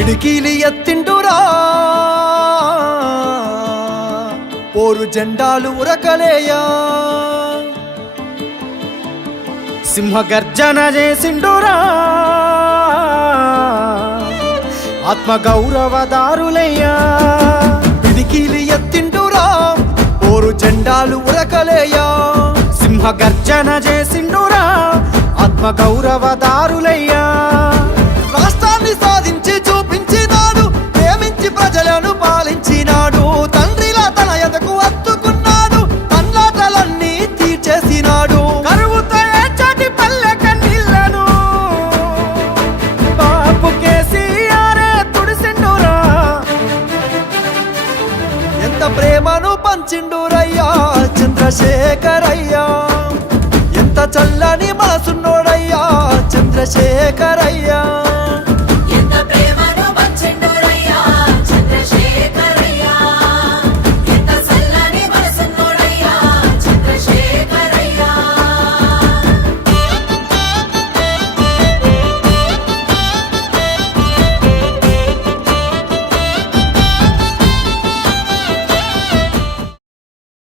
పిడికిలి ఎత్తిండురా పోరు జెండాలు ఉరకలేయా సింహగర్జన చేసిండురా ఆత్మగౌరవదారులయ్యా పిడికిలి ఎత్తిండురా పోరు జెండాలు ఉరకలేయా సింహగర్జన చేసిండురా ఆత్మగౌరవదారులయ్యా